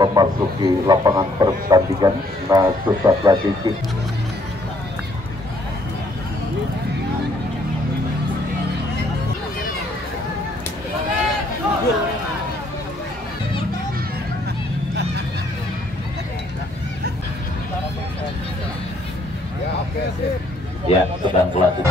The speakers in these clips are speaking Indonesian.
memasuki lapangan pertandingan. Nah, sesaat lagi ya sedang pelatih.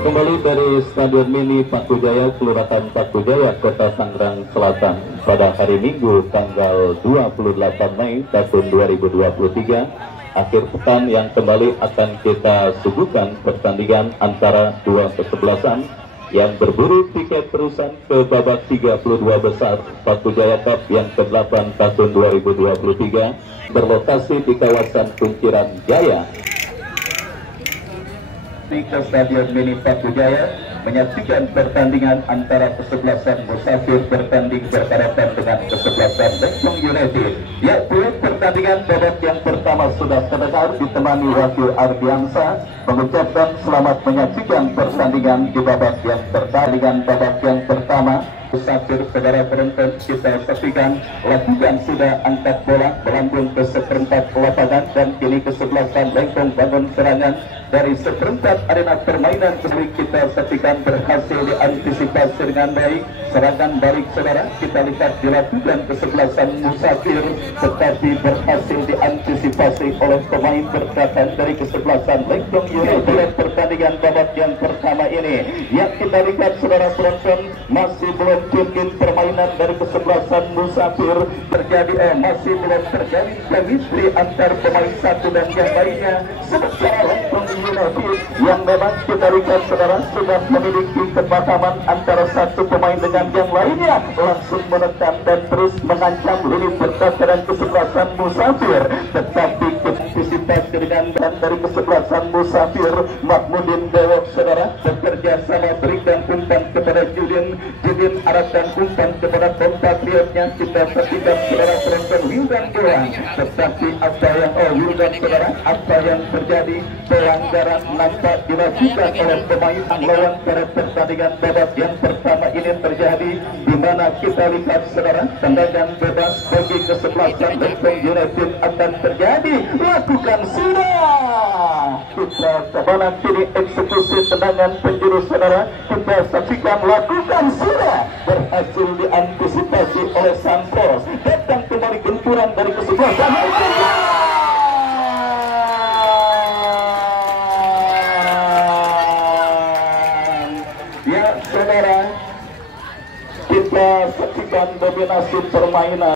Kembali dari Stadion Mini Paku Jaya, Kelurahan Paku Jaya, Kota Tangerang Selatan pada hari Minggu tanggal 28 Mei tahun 2023. Akhir pekan yang kembali akan kita suguhkan pertandingan antara dua kesebelasan yang berburu tiket terusan ke babak 32 besar Paku Jaya Cup yang ke-8 tahun 2023 berlokasi di kawasan Kunciran Jaya. Di Stadion Mini Paku Jaya menyaksikan pertandingan antara kesebelasan Musafir bertanding berhadapan dengan kesebelasan Lengkong United. Ya, pertandingan babak yang pertama sudah terdengar ditemani Wakil Ardiansa mengucapkan selamat menyaksikan pertandingan di babak yang pertama. Musafir, saudara penonton, kita saksikan lakukan sudah angkat bola melambung ke seperempat lapangan dan kini kesebelasan Lengkong bangun serangan dari seperempat arena permainan. Kita saksikan berhasil diantisipasi dengan baik serangan balik, saudara. Kita lihat dilakukan kesebelasan Musafir tetapi berhasil diantisipasi oleh pemain berkatan dari kesebelasan Lengkong United. Pertandingan babak yang pertama ini yang kita lihat, saudara penonton, masih belum mungkin permainan dari kesebelasan Musafir masih belum terjadi chemistry antar pemain satu dan yang lainnya. Sementara Lengkong United yang memang kita lihat, saudara, sudah memiliki kepahaman antara satu pemain dengan yang lainnya, langsung menekan dan terus mengancam lini pertahanan kesebelasan Musafir. Tetapi antisipasi dengan dari kesebelasan Musafir, Mahmudin Dewok, saudara, bekerja sama berikan umpan kepada Judin arahkan umpan kepada kompatriotnya. Kita saksikan, saudara penonton, Wildan Golang. Tetapi Wildan, saudara, apa yang terjadi? Pelanggaran nampak dilakukan oleh pemain lawan pada pertandingan babak yang pertama ini terjadi, di mana kita lihat, saudara, tendangan bebas bagi kesebelasan Lengkong United akan terjadi. Lakukan sudah. Kita coba kini eksekusi tendangan penjuru, saudara. Kita saksikan, lakukan sudah. Berhasil diantisipasi oleh Santos. Datang kembali genturan dari kesebelasan. Ya, saudara, kita saksikan dominasi permainan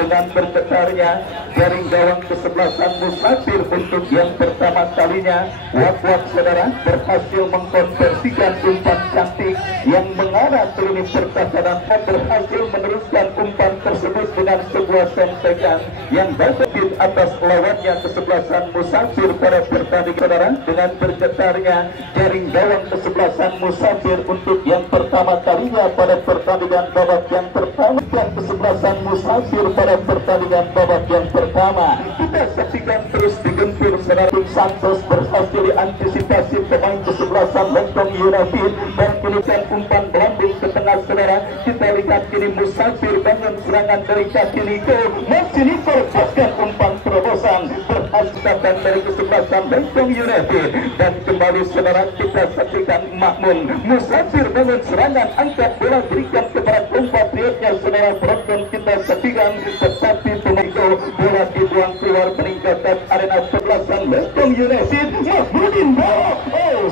dengan bergetarnya jaring gawang kesebelasan Musafir untuk yang pertama kalinya. Wak-wak, saudara, berhasil mengkonversikan umpan cantik yang mengarah ke lini pertahanan, berhasil meneruskan umpan tersebut dengan sebuah sentekan yang dapat di atas lawannya kesebelasan Musafir pada pertandingan, saudara. Dengan bergetarnya jaring gawang kesebelasan Musafir untuk yang pertama kalinya pada pertandingan babak yang pertama, dan kesebelasan Musafir pada pertandingan babak yang pertama. Kita saksikan terus digempur, saudara. Santos berhasil diantisipasi pemain kesebelasan Lengkong United dan kinikan umpan melambung ke tengah, saudara. Kita lihat kini Musafir bangun serangan dari kaki Niko. Masih Niko lepaskan umpan terobosan berhasil dari kesebelasan Lengkong United dan kembali, saudara, kita saksikan Makmun. Musafir bangun serangan, angkat bola berikan kepada kompatriotnya, saudara penonton. Kita saksikan tetapi pemain bola dibuang keluar meninggalkan arena kesebelasan Lengkong United. Mahmudin Dewok,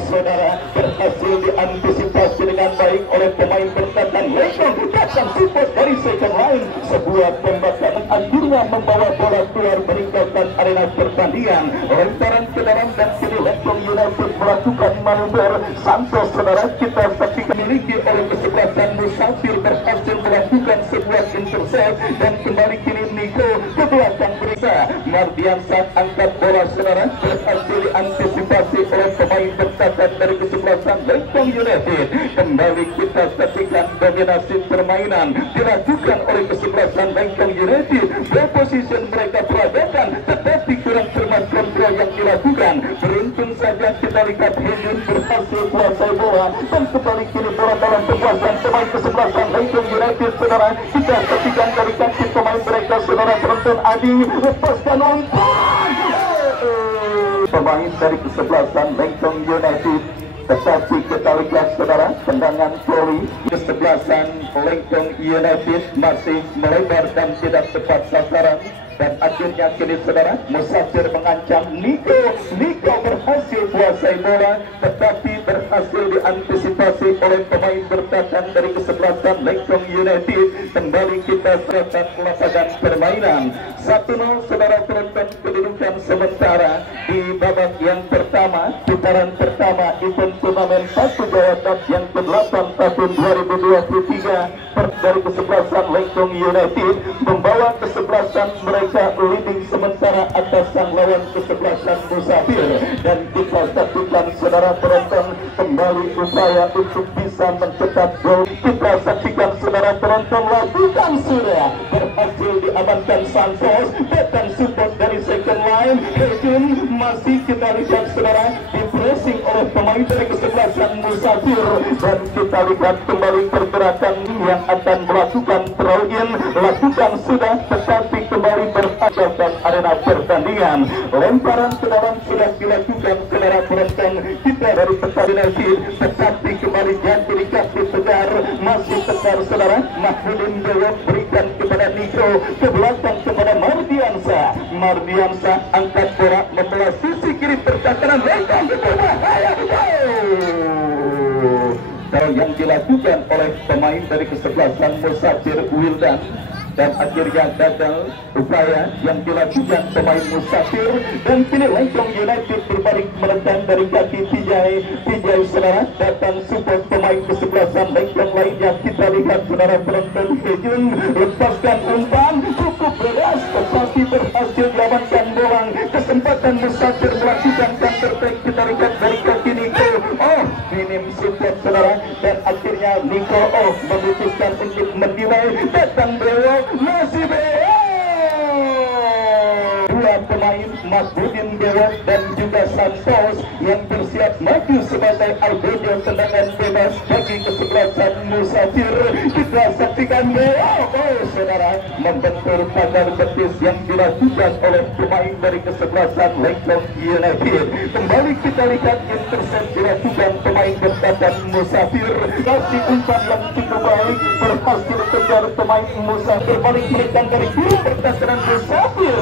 saudara, berhasil diantisipasi dengan baik oleh pemain bertahan Lengkong. Datang support dari second line, sebuah tembakan akhirnya membawa bola keluar meninggalkan arena pertandingan. Lemparan ke dalam dan kini Lengkong United melakukan manuver. Santos, saudara, kita saksikan miliki oleh kesebelasan Musafir berhasil melakukan sebuah intercept dan kembali kini Niko ke belakang berisa. Mardiansyah angkat bola saudara, berhasil diantisipasi oleh pemain bertahan dari kesebelasan Lengkong United. Kembali kita saksikan dominasi permainan dilakukan oleh kesebelasan Lengkong United. Posisi mereka peragakan, tetapi kurang cermat kontrol yang dilakukan. Beruntung saja kita lihat Hejun berhasil kuasai bola dan kembali kini bola dalam penguasaan pemain kesebelasan Lengkong United saudara. Kita saksikan dari kaki pemain mereka saudara, penonton Adi lepaskan umpan. Pemain dari kesebelasan Lengkong United, tetapi kita lihat saudara, tendangan volley kesebelasan Lengkong United masih melebar dan tidak tepat sasaran. Dan akhirnya kini saudara, Musafir mengancam Niko berhasil kuasai bola, tetapi berhasil diantisipasi oleh pemain bertahan dari kesebelasan Lengkong United. Kembali kita serahkan lapangan permainan 1-0 saudara, penonton. Kedudukan sementara di babak yang pertama, putaran pertama event turnamen Paku Jaya Cup yang ke-8 tahun 2023 dari kesebelasan Lengkong United membawa kesebelasan mereka leading sementara atas sang lawan kesebelasan Musafir. Dan kita saksikan saudara penonton kembali upaya untuk bisa mencetak gol. Kita saksikan saudara penonton, lakukan sudah berhasil diamankan Santos, datang support dari second line. Hejun masih kita lihat saudara di pressing oleh pemain dari kesebelasan Musafir, dan kita lihat kembali pergerakan yang akan melakukan throw-in, lakukan sudah, tetapi kembali berhadapan arena pertandingan. Lemparan ke dalam sudah dilakukan saudara penonton kita dari pertandingan, tetapi kembali jadi di kaki tegar, masih tegar saudara. Mahmudin Dewa berikan kepada Niko, ke belakang kepada Mardiansyah angkat bola membelah sisi kiri pertahanan Lengkong berbahaya. Yang dilakukan oleh pemain dari kesebelasan Musafir Wildan, dan akhirnya gagal upaya yang dilakukan pemain Musafir. Dan kini Lengkong United berbalik menekan dari kaki Pijay saudara, datang support pemain kesebelasan Lengkong lainnya. Kita lihat saudara penonton, Hejun lepaskan umpan cukup bebas, tetapi berhasil diamankan bola. Kesempatan Musafir melakukan counter attack, kita lihat dari kaki Niko, minim support saudara, dan akhirnya Niko memutuskan untuk menilai, datang Dewa, masih dua pemain Mahmudin Dewa dan juga Santos yang bersiap maju sebagai Albedo, tendangan bebas bagi kesebelasan Musafir. Kita saksikan Dewa saudara membentur pagar betis yang dilakukan oleh pemain dari kesebelasan Lengkong United. Kembali kita lihat intercept dilakukan pemain bertahan Musafir, kasih umpan yang cukup baik, berhasil kejar pemain Musafir, balik berikan dari kiri pertahanan Musafir.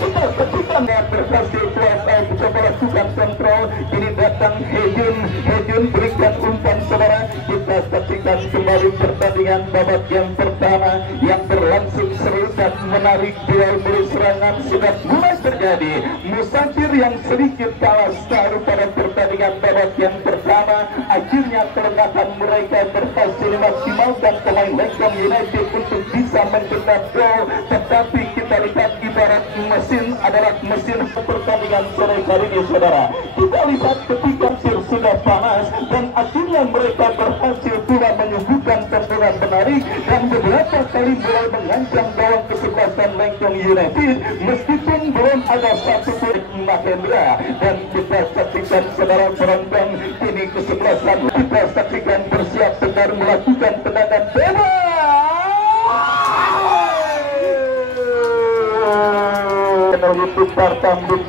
Kita saksikan yang berhasil kuasai, coba lakukan kontrol. Ini datang Hejun berikan umpan saudara. Kita saksikan kembali pertandingan babak yang pertama yang berlangsung seru dan menarik. Duel serangan sudah mulai terjadi. Musafir yang sedikit kalah start pada pertandingan babak yang pertama, akhirnya kerendahan mereka berhasil maksimalkan pemain Lengkong United untuk bisa mencetak gol. Tetapi kita lihat ibarat mesin adalah mesin pertandingan sore kali ini saudara. Kita lihat ketika sudah panas dan akhirnya mereka berhasil pula menyuguhkan tendangan menarik dan beberapa kali mulai mengancam gawang kesebelasan Lengkong United, meskipun belum ada satu pun Mahendra. Dan kita saksikan saudara penonton, kini kesebelasan kita saksikan bersiap sedang melakukan tendangan bebas. YouTube Partambun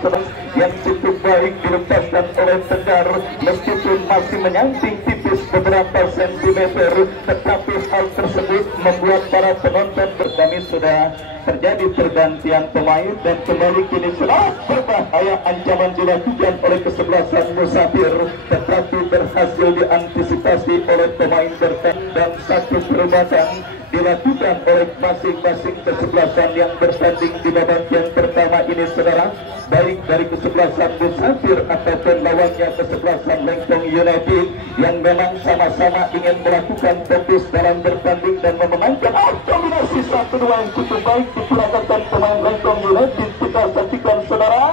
yang cukup baik dilepaskan oleh Tegar, meskipun masih menyamping tipis beberapa sentimeter, tetapi hal tersebut membuat para penonton kami sudah terjadi pergantian pemain dan kembali kini sudah berbahaya. Ancaman dilakukan oleh kesebelasan Musafir, tetapi berhasil diantisipasi oleh pemain bertahan dan satu perubahan. dilakukan oleh masing-masing kesebelasan yang bertanding di babak yang pertama ini, saudara, baik dari kesebelasan Musafir ataupun lawannya kesebelasan Lengkong United yang memang sama-sama ingin melakukan fokus dalam bertanding dan memenangkan. Kombinasi 1-2 yang cukup baik diperagakan pemain Lengkong United. Kita saksikan, saudara,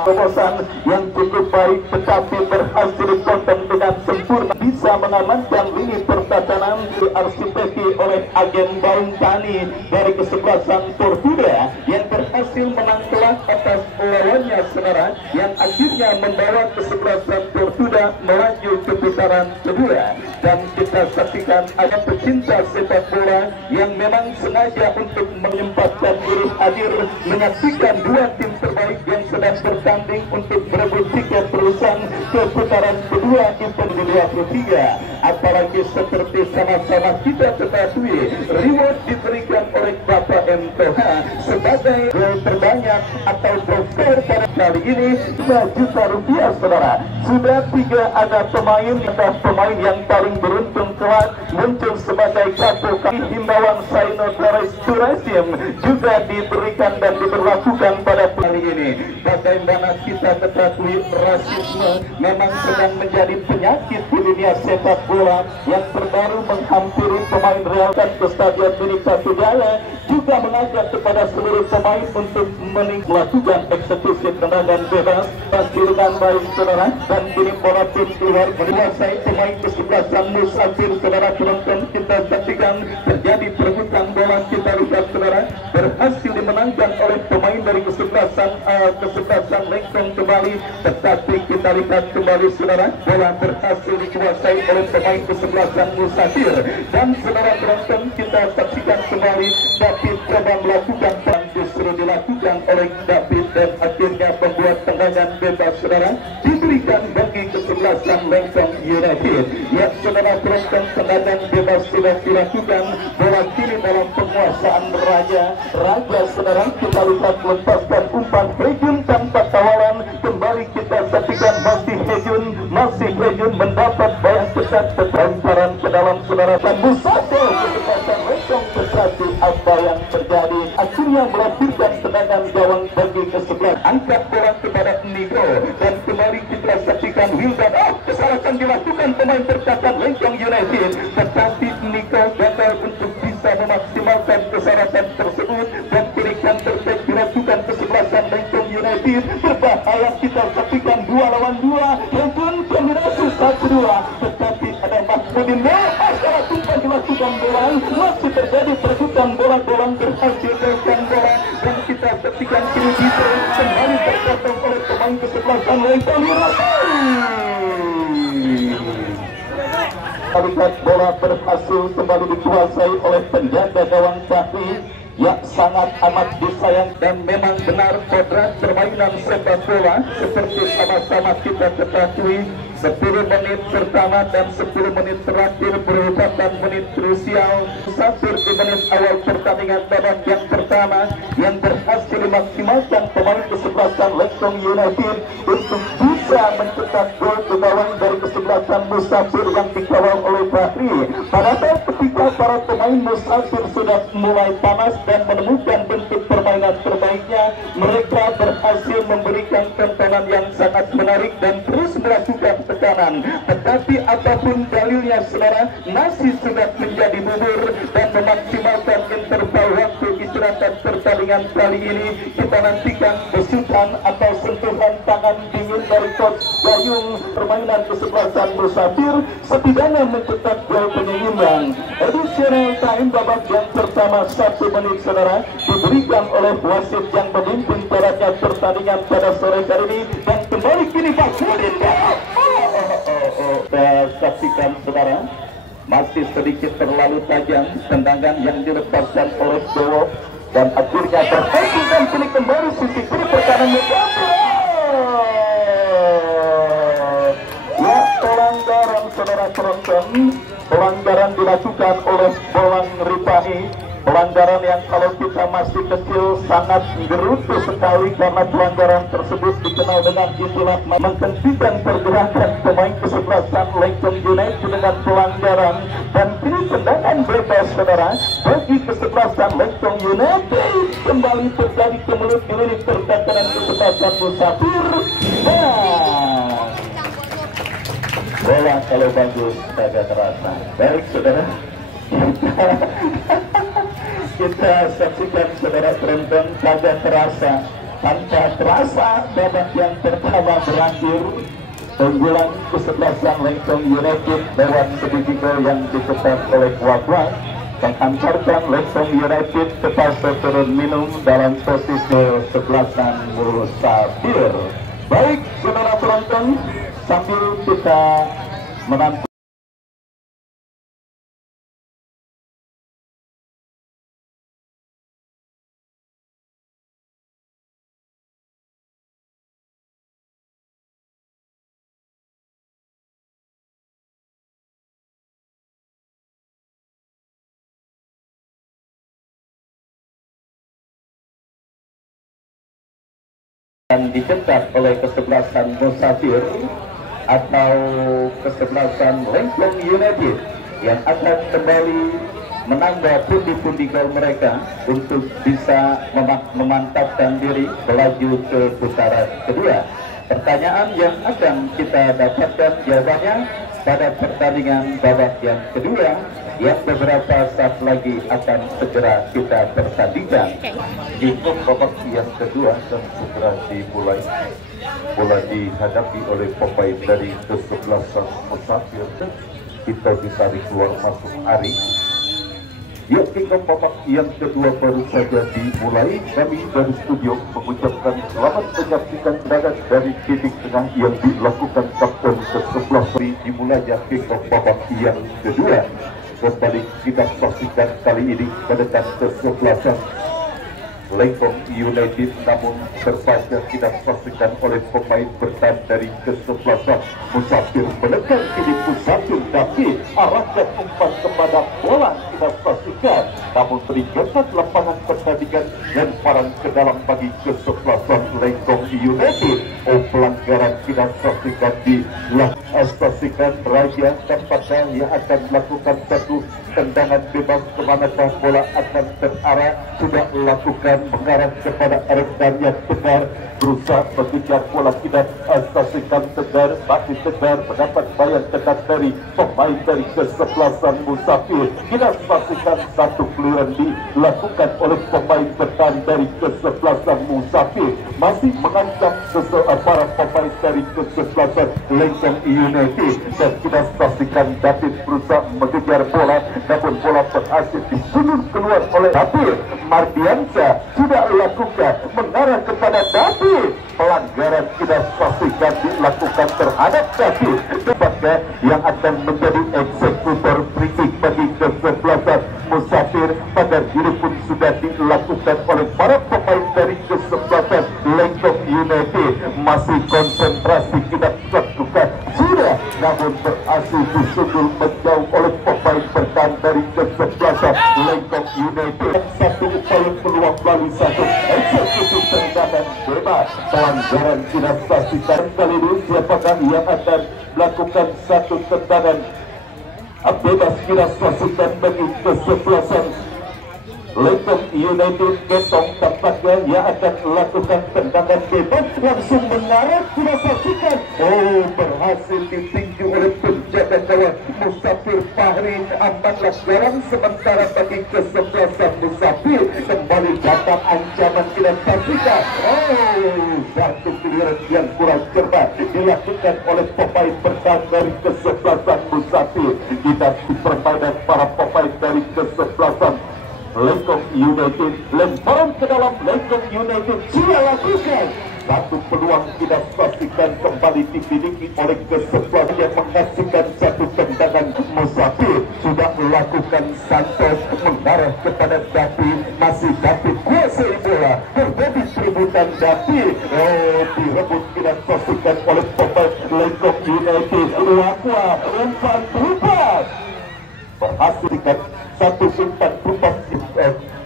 terobosan yang cukup baik tetapi berhasil dipotong dengan sempurna, bisa mengamankan lini pertahanan diarsiteki oleh agen Baung Tani dari kesebelasan Tortuga yang berhasil menang telak atas lawannya, saudara, yang akhirnya membawa kesebelasan Tortuga melaju ke putaran kedua. Dan kita saksikan ada pecinta sepak bola yang memang sengaja untuk menyempatkan diri hadir menyaksikan dua tim terbaik yang sedang bertanding untuk berebut tiket terusan ke putaran kedua event ke-23. Apalagi seperti sama-sama kita ketahui, reward diberikan oleh Bapak M. Toha sebagai gol terbanyak atau gol pada kali ini 5 juta rupiah, saudara. Sudah 3 ada pemain yang paling beruntung kelak muncul sebagai kapten. Himbauan Saino Turasim juga diberikan dan diberlakukan pada kali ini. Bagaimana kita ketahui, rasisme memang sedang menjadi penyakit di dunia sepak bola yang terbaru menghampiri pemain Real dan ke Stadion Minika Sudala, juga mengajak kepada seluruh pemain untuk melakukan eksekusi tendangan bebas pasti dengan baik, saudara. Dan kini bola pun keluar menguasai pemain kesebelasan Musafir, saudara. Penonton kita saksikan terjadi perebutan bola, kita lihat, saudara, berhasil dimenangkan oleh pemain dari kesebelasan Lengkong kembali, tetapi kita lihat kembali, saudara, bola berhasil dikuasai oleh pemain kesebelasan Musafir. Dan saudara penonton kita saksikan kembali David coba melakukan dan justru dilakukan oleh David dan akhirnya membuat tendangan bebas, saudara, diberikan bagi kesebelasan Lengkong United. Ya, saudara penonton, tendangan bebas sudah dilakukan, bola kini dalam penguasaan Raja, saudara. Kita lihat lepaskan umpan Hejun tanpa tawaran, kembali kita saksikan masih Hejun mendapat bayang ketat lemparan ke dalam, saudara, dan Musafir kesebelasan Lengkong. Tetapi apa yang terjadi, akhirnya melahirkan tendangan gawang bagi kesebelah, angkat bola kepada Niko dan kembali kita saksikan Wildan. Kesalahan dilakukan pemain pertahanan Lengkong United, tetapi Niko gagal untuk bisa memaksimalkan kesalahan tersebut dan kini counter attack dilakukan kesebelasan Lengkong United. Berbahaya, kita saksikan 2 lawan 2 Lengkong kombinasi 1-2, tetapi ada Mahmudin masalah tumpan dilakukan bola, masih terjadi perebutan bola, berhasil melakukan bola dan kita saksikan kini bisa kembali terpotong oleh pemain kesebelasan Lengkong United. Lihat bola berhasil kembali dikuasai oleh penjaga gawang Kahwi yang sangat amat disayang. Dan memang benar kodrat permainan sepak bola seperti sama-sama kita ketahui, 10 menit pertama dan 10 menit terakhir merupakan menit krusial. Musafir di menit awal pertandingan babak yang pertama yang berhasil dimaksimalkan pemain kesebelasan Lengkong United untuk bisa mencetak gol ke gawang dari kesebelasan Musafir yang dikawal oleh Bahri. Padahal ketika para pemain Musafir sudah mulai panas dan menemukan bentuk permainan terbaiknya, mereka berhasil memberikan tontonan yang sangat menarik dan terus melakukan tekanan. Tetapi apapun dalilnya, saudara, masih sudah menjadi bubur dan memaksimalkan interval waktu istirahat pertandingan kali ini. Kita nantikan besutan atau sentuhan tangan dingin dari coach Gayung. Permainan kesebelasan Musafir setidaknya mencetak gol penyeimbang. Additional time babak yang pertama 1 menit, saudara, diberikan oleh wasit yang memimpin jalannya pertandingan pada sore hari ini. Dan kembali kini Mahmudin. Saksikan, saudara, masih sedikit terlalu tajam tendangan yang dilepaskan oleh Dewo dan akhirnya berhasil dan kini kembali sisi kiri pertahanan Musafir. Ya, pelanggaran, saudara penonton, pelanggaran dilakukan oleh Bolang Ripani. Pelanggaran yang kalau kita masih kecil sangat gerutu sekali, karena pelanggaran tersebut dikenal dengan istilah menghentikan pergerakan pemain kesebelasan Lengkong United dengan pelanggaran. Dan kini tendangan bebas saudara bagi kesebelasan Lengkong United. Kembali terjadi kemelut di lini pertahanan kesebelasan Musafir. Bola kalau bagus agak terasa. Baik saudara, kita saksikan saudara penonton agak terasa. Tanpa terasa babak yang pertama berakhir. Unggulan kesebelasan Lengkong United lewat sedikit gol yang diketat oleh Wagwan menghantarkan Lengkong United ke fase turun minum dalam posisi kesebelasan Musafir. Baik saudara penonton, sambil kita menanti dan dicetak oleh kesebelasan Musafir atau kesebelasan Lengkong United yang akan kembali menambah pundi-pundi gol mereka untuk bisa memantapkan diri melaju ke putaran kedua. Pertanyaan yang akan kita dapatkan jawabannya pada pertandingan babak yang kedua yang beberapa saat lagi akan segera kita pertandingkan. Untuk babak yang kedua akan segera dimulai. Bola dihadapi oleh pemain dari kesebelasan Musafir. Kita ditarik keluar masuk Ari. Yuk, kita babak yang kedua baru saja dimulai. Kami dari studio mengucapkan selamat menyaksikan serangan dari titik tengah yang dilakukan kapten kesebelasan. Dimulainya kita babak yang kedua. Kembali kita saksikan kali ini mendekat kesebelasan Lengkong United, namun terpaksa tidak dipastikan oleh pemain bertahan dari kesebelasan Musafir menekan kini Musafir tapi arahkan umpan kepada bola tidak pastikan, namun meninggalkan lapangan pertandingan dan parang ke dalam bagi kesebelasan Lengkong United. Pelanggaran tidak pastikan dilakukan Raja tampaknya yang akan melakukan satu tendangan bebas kemanakah bola akan terarah, sudah melakukan mengarah kepada rekannya Tegar, berusaha mengejar bola tidak saksikan Tegar, masih Tegar mendapat bayang ketat dari pemain dari kesebelasan Musafir. Kita saksikan satu clearance dilakukan oleh pemain bertahan dari kesebelasan Musafir, masih mengancam para pemain dari kesebelasan Lengkong United, dan kita saksikan David berusaha mengejar bola, namun bola berhasil disundur keluar oleh David. Mardiansyah sudah lakukan mengarah kepada David. Pelanggaran kita pastikan dilakukan terhadap David, tempatnya yang akan menjadi eksekutor free kick bagi kesebelasan Musafir. Pada diri pun sudah dilakukan oleh para pemain dari kesebelasan Lengkong United. Masih konsentrasi kita lakukan sudah, namun berhasil disundur menjauh oleh pemain bertahan dari kesebelasan Lengkong United. Satu upaya peluang melalui satu eksekusi tendangan bebas. Pelanggaran tidak pastikan kali ini siapakah yang akan melakukan satu tendangan bebas tidak pastikan bagi kesebelasan Lengkong United. Ketong tampaknya yang akan melakukan tendangan bebas langsung mengarah tidak pastikan. Berhasil ditinju oleh penjaga gawang Musafir Fahri. Amanlah garang sementara bagi kesebelasan Musafir. Kembali datang ancaman tidak pastikan. Satu pilihan yang kurang cermat dilakukan oleh pemain bertahan dari kesebelasan Musafir. Kita dipermainan para pemain dari kesebelasan Lengkong United. Lemparan ke dalam Lengkong United sudah lakukan. Satu peluang tidak pastikan kembali dimiliki oleh kesebelasan yang menghasilkan satu tendangan. Musafir sudah melakukan Santos mengarah kepada David. Masih David kuasai bola, terjadi perebutan David. Direbut tidak pastikan oleh pemain Lengkong United. Wakwa umpan berubah, berhasil satu umpan berubah.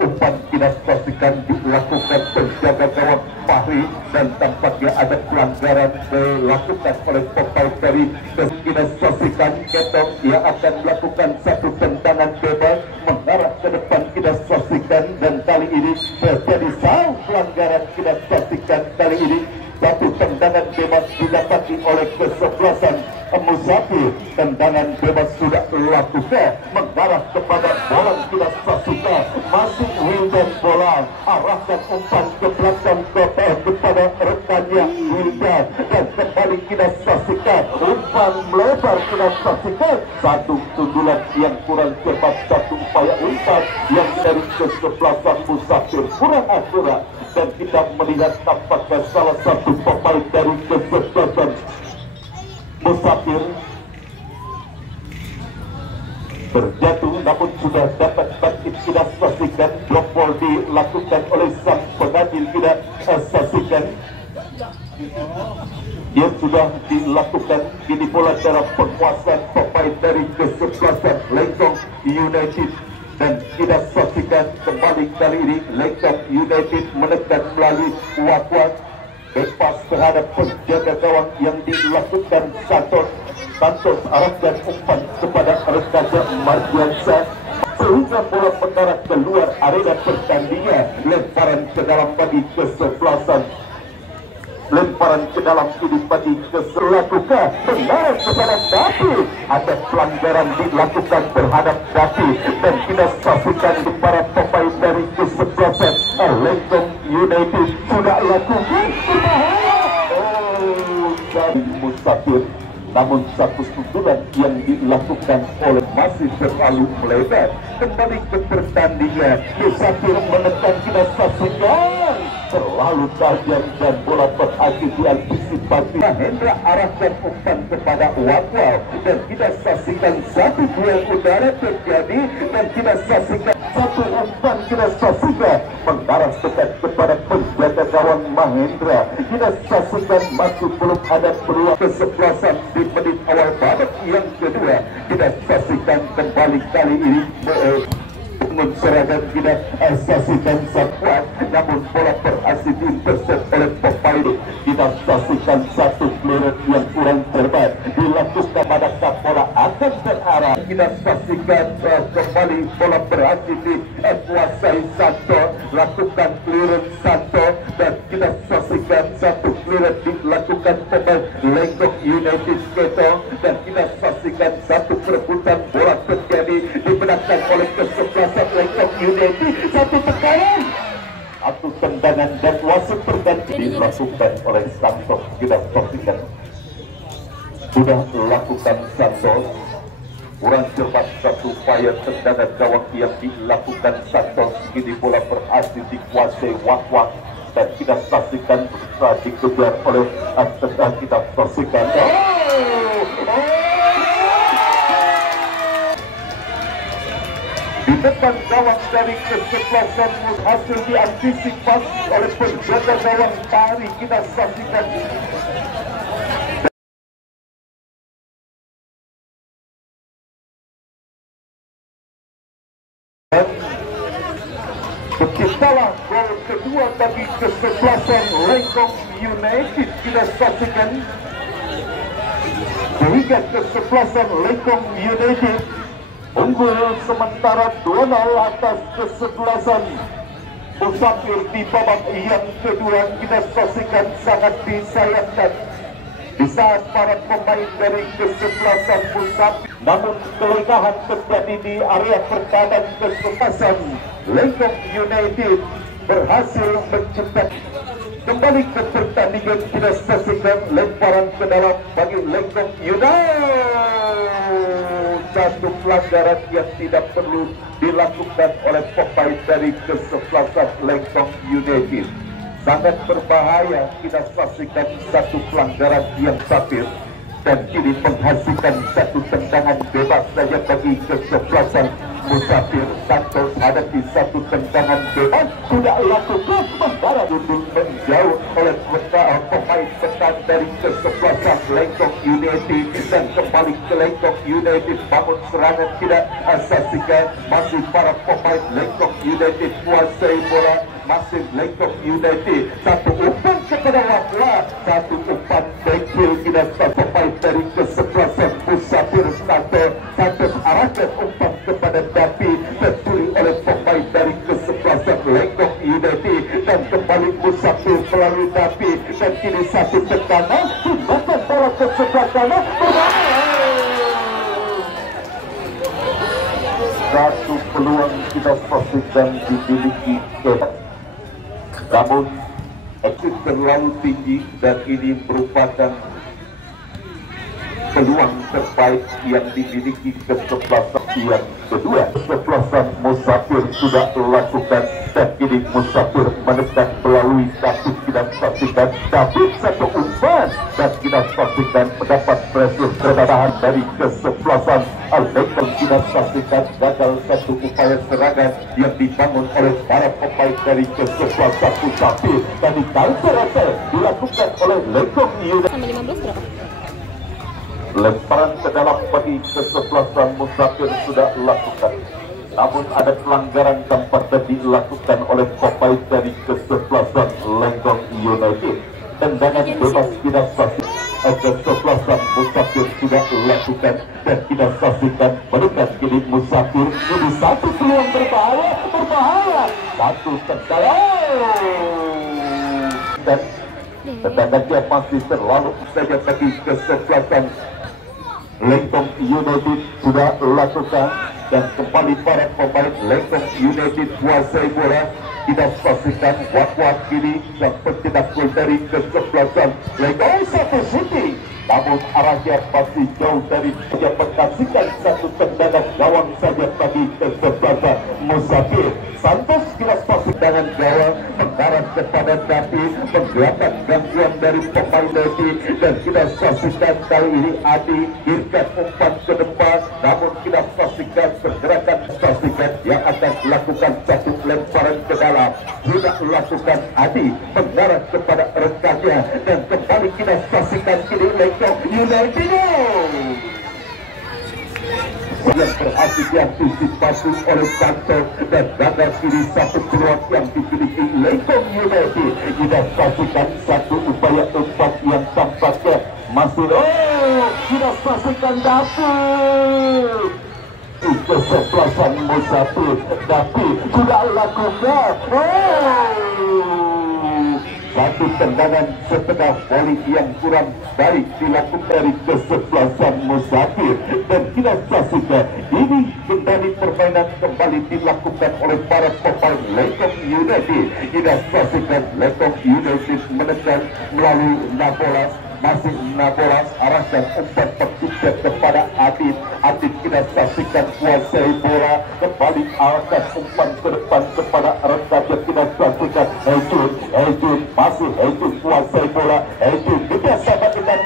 Umpan tidak pastikan dilakukan penjaga gawang Fahri dan tampaknya ada pelanggaran dilakukan oleh pemain dari kita saksikan Ketong yang akan melakukan satu tendangan bebas mengarah ke depan kita saksikan dan kali ini terjadi satu pelanggaran kita saksikan kali ini satu tendangan bebas didapati oleh kesebelasan Musafir. Tendangan bebas sudah dilakukan mengarah kepada bola kita saksikan masih Wildan bola arahkan umpan ke belakang kepada rekannya Wildan dan kembali kita saksikan umpan melebar kita saksikan satu sundulan yang kurang cepat satu upaya umpan yang dari kesebelasan Musafir kurang akurat dan kita melihat tampaknya salah satu pemain dari kesebelasan Musafir terjatuh namun sudah dapat bangkit kita saksikan drop ball dilakukan oleh sang pengadil kita saksikan dia sudah dilakukan kini bola dalam penguasaan pemain dari kesebelasan Lengkong United dan kita saksikan kembali kali ini Lengkong United menekan melalui Wakwak bebas terhadap penjaga gawang yang dilakukan Santos arahkan umpan kepada rekannya Mardiansa sehingga bola mengarah keluar area pertandingan lemparan ke dalam bagi kesebelasan lemparan ke dalam ini bagi keselakukan mengarah kepada David ada pelanggaran dilakukan terhadap David dan kita saksikan di para pemain dari kesebelasan Lengkong United sudah lakukan berbahaya dari Musafir namun satu sundulan yang dilakukan oleh masih terlalu melebar kembali ke pertandingan Musafir menekan kita saksikan terlalu tajam dan bola berhasil diantisipasi Hendra arahkan umpan kepada Wakwau dan kita saksikan satu duel udara terjadi dan kita saksikan satu umpan kita saksikan mengarah dekat kepada penjaga gawang Mahendra kita saksikan masih belum ada peluang kesebelasan di menit awal babak yang kedua kita saksikan kembali kali ini serangan kita saksikan kuat namun bola berhasil diintercept oleh pemain kita saksikan satu clearance yang kurang terbaik dilakukan pada bola akan terarah kita saksikan kembali bola berhasil dikuasai Santo lakukan clearance Santo dan kita saksikan satu clearance dilakukan pemain Lengkong United Ketong dan kita saksikan satu perebutan bola terjadi dimenangkan oleh kesebelasan Lengkong United satu tekanan satu tendangan dan wasit berganti dilakukan oleh Santos kita saksikan sudah lakukan Santos kurang cepat satu upaya tendangan gawang yang dilakukan Santos kini bola berhasil dikuasai Wakwak dan kita saksikan berusaha dikejar oleh kita saksikan di depan gawang dari kesebelasan hasil diantisipasi oleh penjaga gawang Fahri kita saksikan dan terciptalah gol kedua bagi kesebelasan Lengkong United kita saksikan sehingga kesebelasan Lengkong United unggul sementara 2-0 atas kesebelasan Musafir di babak yang kedua kita saksikan sangat disayangkan di saat para pemain dari kesebelasan Musafir namun kelelahan terjadi di area pertahanan kesebelasan Lengkong United berhasil menciptakan kembali ke pertandingan kita saksikan lemparan ke dalam bagi Lengkong United satu pelanggaran yang tidak perlu dilakukan oleh pemain dari kesebelasan Lengkong United sangat berbahaya kita saksikan satu pelanggaran yang sapir dan kini menghasilkan satu tendangan bebas saja bagi kesebelasan Musafir. Santos hadapi satu tendangan bebas sudah lakukan sementara duduk menjauh oleh pemain petang dari kesebelasan Lengkong United dan kembali ke Lengkong United bangun serangan tidak saksikan masih para pemain Lengkong United kuasai bola masih Lengkong United. Satu umpan kepada Wakla, satu umpan dekil tidak sampai dari kesebelasan Musafir Santo. Satu arahkan umpan kepada Dapi, tercuri oleh pemain dari kesebelasan Lengkong United, dan kembali Musafir melalui Dapi, dan kini satu tekanan tindakan bola ke sebelah kanan. Satu peluang kita pastikan dimiliki Kedah. Namun eksis terlalu tinggi, dan ini merupakan peluang terbaik yang dimiliki kesebelasan yang kedua. Kesebelasan Musafir sudah lakukan, dan kini Musafir menekan melalui David. Kita saksikan David satu umpan, dan kita saksikan mendapat pressure bertahan dari kesebelasan Lengkong. Kita saksikan gagal satu upaya serangan yang dibangun oleh para pemain dari kesebelasan Musafir. Tadi counter dilakukan oleh Lengkong United. Sama 15 berapa? Lemparan ke dalam bagi kesebelasan Musafir sudah lakukan. Namun ada pelanggaran tempat dan dilakukan oleh pemain dari kesebelasan Lengkong United. Tendangan bebas tidak sah. Kesebelasan Musafir sudah lakukan, dan kita saksikan menekan kini Musafir. Ini satu peluang berbahaya, satu tendangan, dan tendangannya masih terlalu saja bagi kesebelasan Lengkong United sudah lakukan, dan kembali para pemain Lengkong United kuasai bola. Kita saksikan Wakwa kini yang pencetak gol dari kesebelasan Lengkong satu shooting, namun arahnya masih jauh dari saja menyaksikan satu tendangan gawang saja bagi kesebelasan Musafir. Santos kira tendangan gawang mengarah kepada Dapi, menggelapkan gangguan dari pemain Dapi, dan kita saksikan kali ini Adi girkan umpan ke depan, namun kita saksikan pergerakan yang akan melakukan satu lemparan ke dalam. Sudah lakukan Adi mengarah kepada rekannya, dan kembali kita saksikan kini Lengkong United yang berhasil diantisipasi oleh Santo, dan gagal kini satu peluang yang dimiliki Lengkong United. Kita saksikan satu upaya umpan yang tampaknya masih kita saksikan David. Kesebelasan Musafir, tapi sudah lakukan satu tendangan setengah voli yang kurang baik dilakukan dari kesebelasan Musafir, dan kita saksikan ini kembali permainan kembali dilakukan oleh para pemain Lengkong United. Kita saksikan Lengkong United menekan melalui Nabolas. Masih Nabolas arahkan umpan tercipta kepada Adit. Adit kita saksikan kuasai bola, kembali arahkan umpan ke depan kepada rekannya. Kita saksikan Ejun masih Ejun kuasai bola. Ejun bekerjasama dengan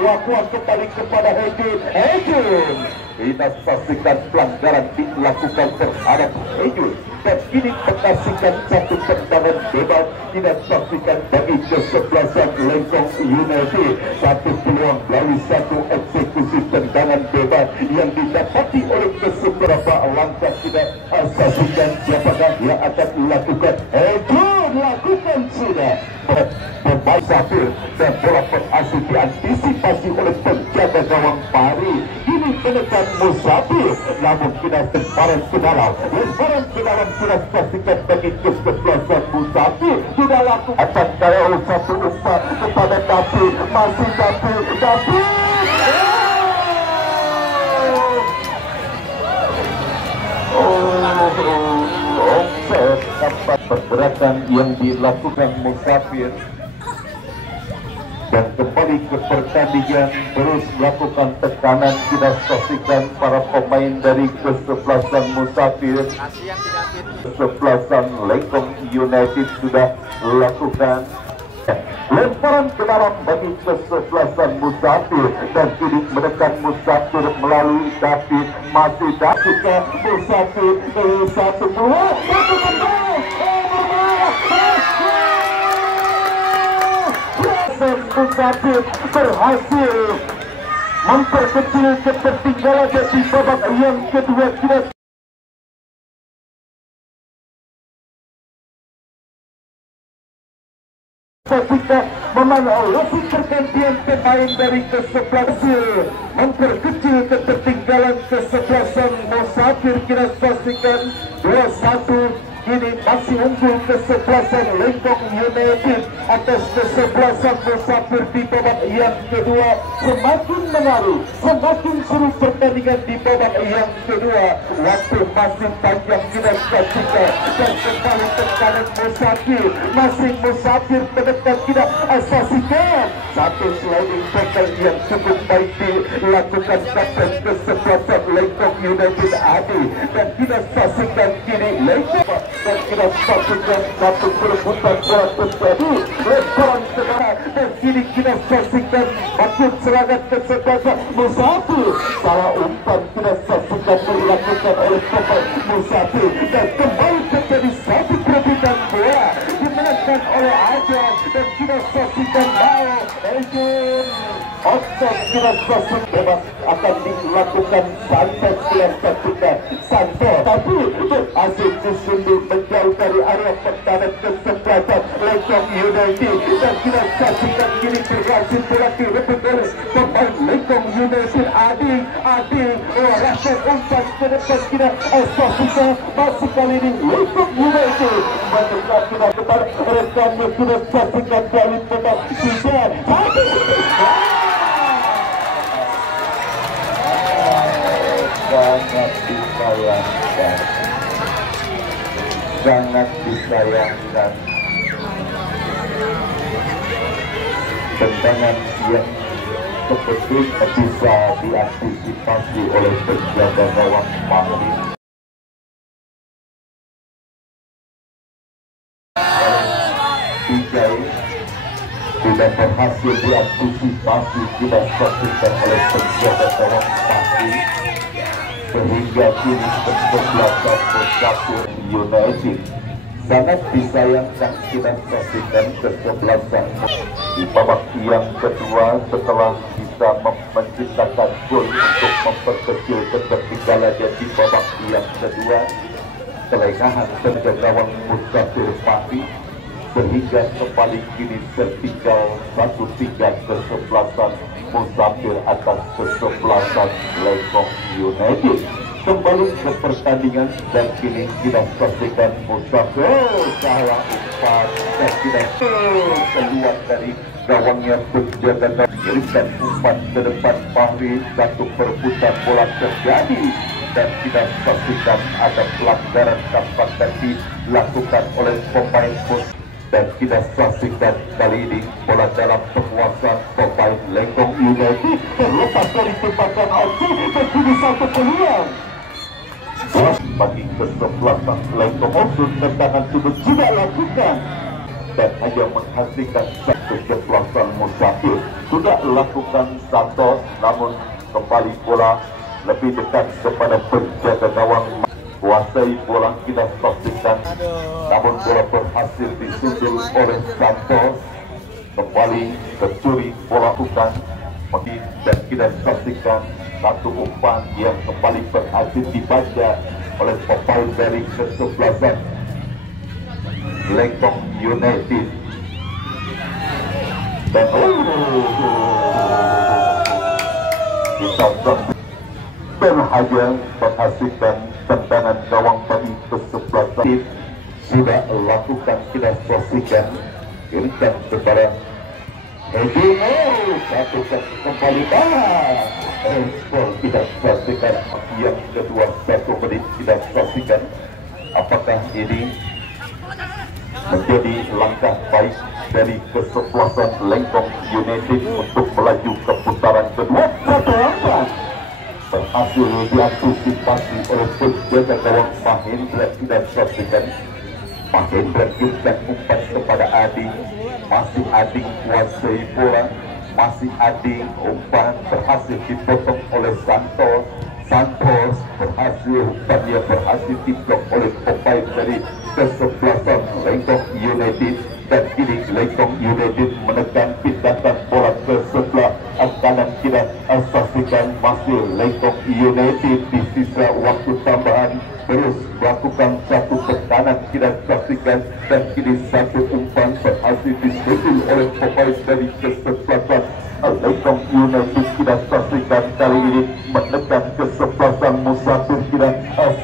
Wakwa kembali kepada Ejun. Kita saksikan pelanggaran dilakukan terhadap Ejun, dan ini menyaksikan satu tendangan bebas. Tidak saksikan bagi kesebelasan Lengkong United. Satu peluang melalui satu eksekusi tendangan bebas yang didapati oleh beberapa langkah. Tidak saksikan siapakah yang akan melakukan. Ejun lakukan sudah pemain Musafir, dan bola berhasil diantisipasi oleh penjaga gawang Pari. Ini menekan Musafir, namun tidak lemparan ke dalam. Lemparan ke dalam sudah saksikan bagi kesebelasan Musafir. Sudah lakukan akan kaya satu umpan kepada Dapi. Masih Dapi. Tempat pergerakan yang dilakukan Musafir, dan kembali ke pertandingan terus melakukan tekanan. Kita saksikan para pemain dari kesebelasan Musafir, kesebelasan Lengkong United sudah lakukan lemparan ke dalam bagi kesebelasan Musafir, dan kini menekan Musafir melalui David. Masih David Musafir satu peluang. Musafir berhasil memperkecil ketertinggalan di babak yang kedua. saksikan memanfaatkan pergantian pemain dari ke-11 memperkecil ketertinggalan kesebelasan Musafir. Kita saksikan 2-1 ini masih unggul kesebelasan Lengkong United atas kesebelasan Musafir di babak yang kedua. Semakin menarik, semakin seru pertandingan di babak yang kedua. Waktu masih panjang kita saksikan dan kembali ke kanan Musafir. Masih Musafir ke depan kita saksikan satu sliding tackle yang cukup baik dilakukan kapten kesebelasan Lengkong United Adi, dan kita saksikan kini Lengkong dan kita saksikan satu perebutan bola terjadi lemparan ke kanan, dan kini kita saksikan maksud serangan kesebelasan Musafir. Salah umpan kita saksikan dilakukan oleh pemain Musafir dan kembali terjadi satu perebutan bola dimenangkan oleh Ajar, dan kita saksikan Mao Ejun offset. Kita saksikan bebas akan dilakukan Santos. Kita saksikan Santos tapi berhasil disundul menjauh dari area pertahanan kesebelasan Lengkong United, dan kita saksikan kini berhasil berlatih rebut oleh pemain Lengkong United Adi rakyat umpan ke depan. Kita saksikan masih kali ini Lengkong United mendekat kita kepada rekannya. Kita saksikan dari pemain Sijar sangat disayangkan tendangan yang seperti bisa diantisipasi oleh penjaga gawang Fahri. Vijay tidak berhasil diantisipasi, tidak saksikan oleh penjaga gawang Fahri, sehingga kini kesebelasan Musafir United. Sangat disayangkan kita saksikan kesebelasan di babak yang kedua setelah bisa menciptakan gol untuk memperkecil ketertinggalannya di babak yang kedua. Kelengahan penjaga gawang Musafir Fahri sehingga kembali kini tertinggal 1-3 kesebelasan Musafir atas kesebelasan Lengkong United. Kembali ke pertandingan dan kini kita saksikan Musafir salah umpan dan tidak keluar dari gawangnya penjaga dan kirimkan umpan ke depan Fahri. Satu perebutan bola terjadi dan kita saksikan ada pelanggaran tampaknya dilakukan oleh pemain Musafir, dan kita saksikan kali ini bola dalam penguasaan pemain Lengkong United terlepas dari tembakan Aji dan kini satu peluang bagi kesebelasan Lengkong. Maksud tendangan sudut juga lakukan dan hanya menghasilkan satu kesebelasan Musafir. Sudah lakukan Santos, namun kembali bola lebih dekat kepada penjaga gawang. Kuasai bola kita saksikan, namun bola berhasil disundul oleh Santos. Kembali kecuri bola bukan dan kita saksikan satu umpan yang kembali berhasil dibaca oleh pemain dari kesebelasan Lengkong United. Dan kita berhasil menghasilkan tendangan gawang bagi kesebelasan. Sudah lakukan kita saksikan kirimkan kepada satu kembali ekspor kita saksikan yang kedua 1 menit. Kita saksikan apakah ini menjadi langkah baik dari kesebelasan Lengkong United untuk melaju ke putaran kedua. Berhasil diantisipasi oleh penjaga gawang Mahendra. Tidak saksikan Mahendra kirimkan umpan kepada Adi, masih Adi kuasai bola, masih Adi umpan berhasil dipotong oleh Santos. Santos berhasil umpannya berhasil diblok oleh pemain dari kesebelasan Lengkong United. dan kini Lengkong United menekan pindahkan bola ke sebelah kanan kiri. Saksikan masih Lengkong United di sisa waktu tambahan terus melakukan satu tekanan kiri. Saksikan dan kini satu umpan berhasil disusul oleh pemain dari kesebelasan Lengkong United. Kita saksikan kali ini menekan kesebelasan Musafir. Kita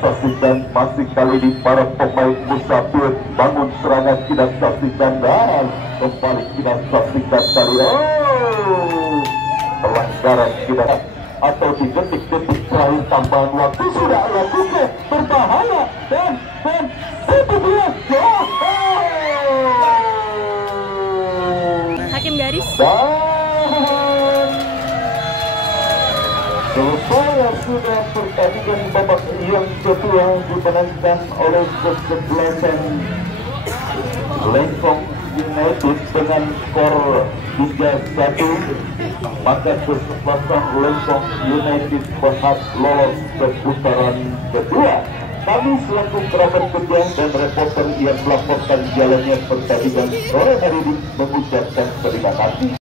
saksikan masih kali ini para pemain Musafir bangun serangan. Kita saksikan dan kembali kita saksikan kali pelanggaran kita atau di detik-detik terakhir tambahan waktu sudah lakukan berbahaya dan itu dia hakim garis selesai sudah pertandingan babak yang kedua dimenangkan oleh kesebelasan Lengkong United dengan skor 3-1. Maka kesebelasan Lengkong United berhak lolos ke putaran kedua. Kami selaku kerabat kerja dan reporter yang melaporkan jalannya pertandingan sore hari ini mengucapkan terima kasih.